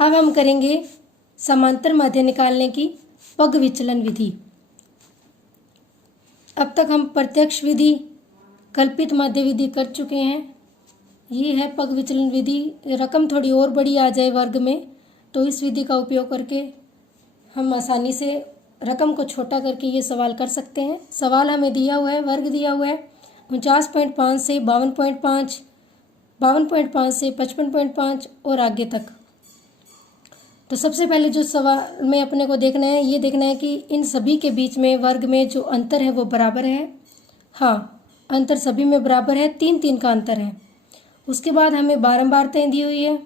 अब हम करेंगे समांतर माध्य निकालने की पग विचलन विधि। अब तक हम प्रत्यक्ष विधि, कल्पित माध्य विधि कर चुके हैं। ये है पग विचलन विधि। रकम थोड़ी और बड़ी आ जाए वर्ग में तो इस विधि का उपयोग करके हम आसानी से रकम को छोटा करके ये सवाल कर सकते हैं। सवाल हमें दिया हुआ है, वर्ग दिया हुआ है 49.5 से 52.5, 52.5 से 55.5 और आगे तक। तो सबसे पहले जो सवाल में अपने को देखना है, ये देखना है कि इन सभी के बीच में वर्ग में जो अंतर है वो बराबर है। हाँ, अंतर सभी में बराबर है, 3-3 का अंतर है। उसके बाद हमें बारंबारताएं दी हुई है।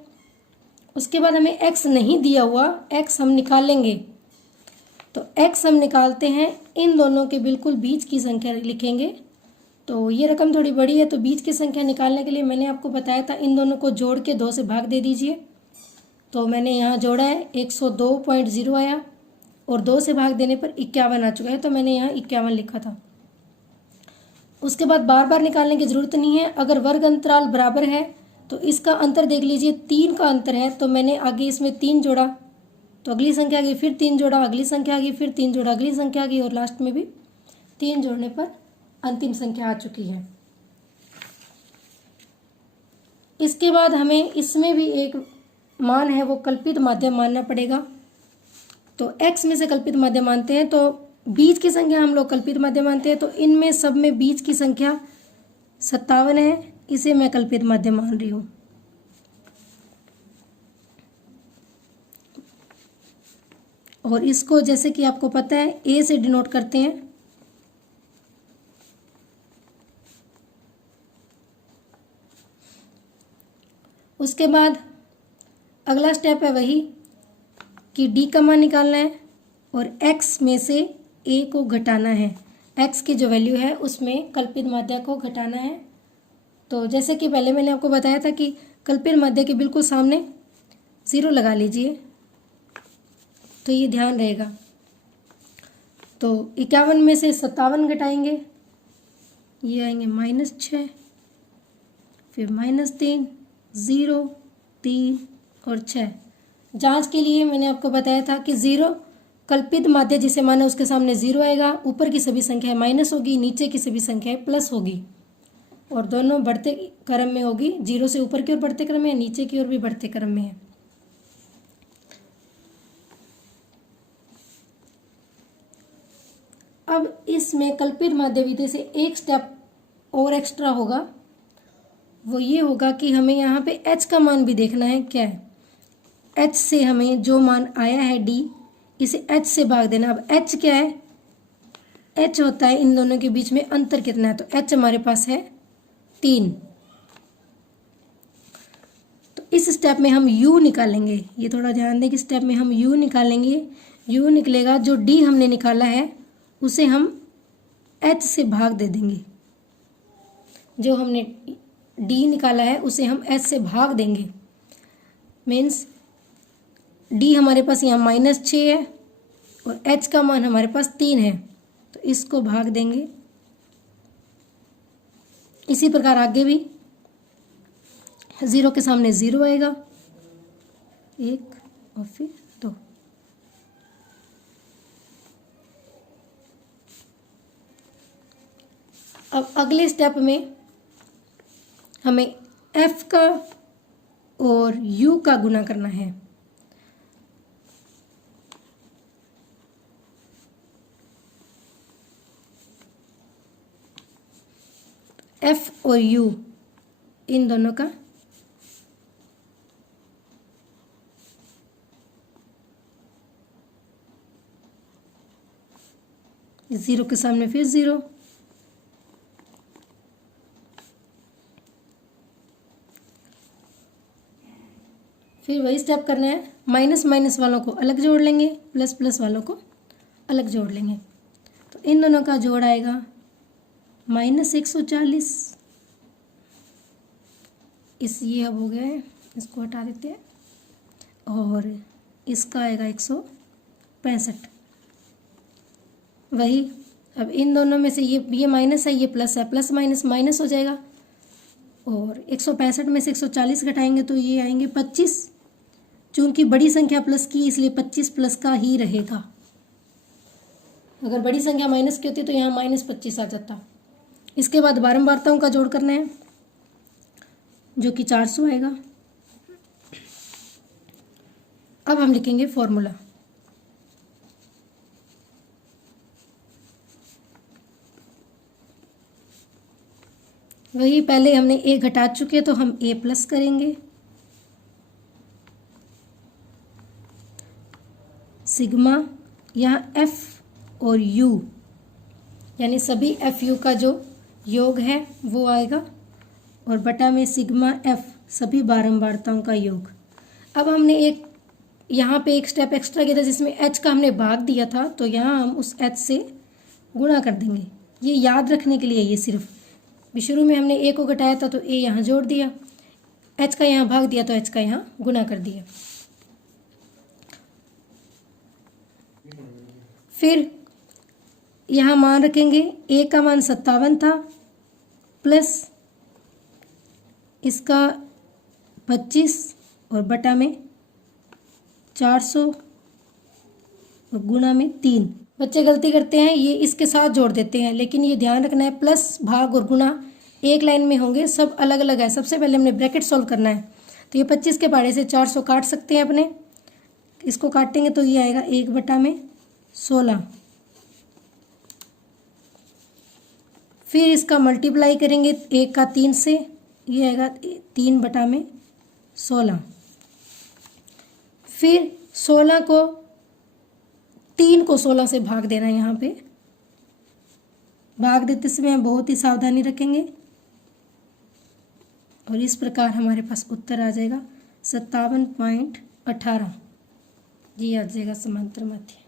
उसके बाद हमें x नहीं दिया हुआ, x हम निकालेंगे। तो x हम निकालते हैं, इन दोनों के बिल्कुल बीच की संख्या लिखेंगे। तो ये रकम थोड़ी बड़ी है तो बीच की संख्या निकालने के लिए मैंने आपको बताया था इन दोनों को जोड़ के 2 से भाग दे दीजिए। तो मैंने यहाँ जोड़ा है 102.0 आया और 2 से भाग देने पर 51 आ चुका है, तो मैंने यहाँ 51 लिखा था। उसके बाद बार बार निकालने की ज़रूरत नहीं है। अगर वर्ग अंतराल बराबर है तो इसका अंतर देख लीजिए, 3 का अंतर है, तो मैंने आगे इसमें 3 जोड़ा तो अगली संख्या आ गई, फिर 3 जोड़ा अगली संख्या आ गई, फिर 3 जोड़ा अगली संख्या आ गई और लास्ट में भी 3 जोड़ने पर अंतिम संख्या आ चुकी है। इसके बाद हमें इसमें भी एक मान है वो कल्पित माध्यम मानना पड़ेगा। तो x में से कल्पित माध्यम मानते हैं, तो बीच की संख्या हम लोग कल्पित माध्यम मानते हैं। तो इनमें सब में बीच की संख्या 57 है, इसे मैं कल्पित माध्यम मान रही हूँ। और इसको जैसे कि आपको पता है a से डिनोट करते हैं। उसके बाद अगला स्टेप है वही कि d का मान निकालना है और x में से a को घटाना है। x की जो वैल्यू है उसमें कल्पित माध्य को घटाना है। तो जैसे कि पहले मैंने आपको बताया था कि कल्पित माध्य के बिल्कुल सामने 0 लगा लीजिए, तो ये ध्यान रहेगा। तो 51 में से 57 घटाएंगे, ये आएंगे -6, फिर -3, 0, 3 और 6। जांच के लिए मैंने आपको बताया था कि 0 कल्पित माध्य जिसे माना उसके सामने 0 आएगा, ऊपर की सभी संख्याएं माइनस होगी, नीचे की सभी संख्याएं प्लस होगी और दोनों बढ़ते क्रम में होगी। 0 से ऊपर की ओर बढ़ते क्रम में है, नीचे की ओर भी बढ़ते क्रम में है। अब इसमें कल्पित माध्य विधि से एक स्टेप और एक्स्ट्रा होगा, वो ये होगा कि हमें यहाँ पे h का मान भी देखना है। क्या है, h से हमें जो मान आया है d, इसे h से भाग देना। अब h क्या है, h होता है इन दोनों के बीच में अंतर कितना है, तो h हमारे पास है 3। तो इस स्टेप में हम u निकालेंगे। ये थोड़ा ध्यान दें कि स्टेप में हम u निकालेंगे। u निकलेगा, जो d हमने निकाला है उसे हम h से भाग दे देंगे। जो हमने d निकाला है उसे हम h से भाग देंगे। मीन्स d हमारे पास यहाँ -6 है और h का मान हमारे पास 3 है, तो इसको भाग देंगे। इसी प्रकार आगे भी 0 के सामने 0 आएगा, 1 और फिर 2। अब अगले स्टेप में हमें f का और u का गुणा करना है। f और u इन दोनों का जीरो के सामने फिर 0, फिर वही स्टेप करना है। माइनस माइनस वालों को अलग जोड़ लेंगे, प्लस प्लस वालों को अलग जोड़ लेंगे। तो इन दोनों का जोड़ आएगा -140। इस ये अब हो गया है, इसको हटा देते हैं और इसका आएगा 165। वही अब इन दोनों में से ये माइनस है, ये प्लस है, प्लस माइनस माइनस हो जाएगा और 165 में से 140 घटाएंगे तो ये आएंगे 25 चूंकि बड़ी संख्या प्लस की इसलिए 25 प्लस का ही रहेगा। अगर बड़ी संख्या माइनस की होती तो यहाँ -25 आ जाता। इसके बाद बारंबारताओं का जोड़ करना है जो कि 400 आएगा। अब हम लिखेंगे फॉर्मूला। वही पहले हमने a घटा चुके तो हम a प्लस करेंगे, सिग्मा यहाँ f और u यानी सभी FU का जो योग है वो आएगा, और बटा में सिग्मा f सभी बारंबारताओं का योग। अब हमने एक यहाँ पे एक स्टेप एक्स्ट्रा किया था जिसमें h का हमने भाग दिया था, तो यहाँ हम उस h से गुणा कर देंगे। ये याद रखने के लिए, ये सिर्फ भी शुरू में हमने a को घटाया था तो a यहाँ जोड़ दिया, h का यहाँ भाग दिया तो h का यहाँ गुणा कर दिया। फिर यहाँ मान रखेंगे a का मान 57 था प्लस इसका 25 और बटा में 400 और गुणा में 3। बच्चे गलती करते हैं, ये इसके साथ जोड़ देते हैं, लेकिन ये ध्यान रखना है प्लस भाग और गुणा एक लाइन में होंगे, सब अलग अलग है। सबसे पहले हमने ब्रैकेट सॉल्व करना है, तो ये 25 के पहाड़े से 400 काट सकते हैं अपने, इसको काटेंगे तो ये आएगा 1/16। फिर इसका मल्टीप्लाई करेंगे 1 का 3 से, ये आएगा 3/16। फिर 16 को 3 को 16 से भाग देना है। यहाँ पे भाग देते समय हम बहुत ही सावधानी रखेंगे और इस प्रकार हमारे पास उत्तर आ जाएगा 57.18। जी आ जाएगा समांतर माध्य।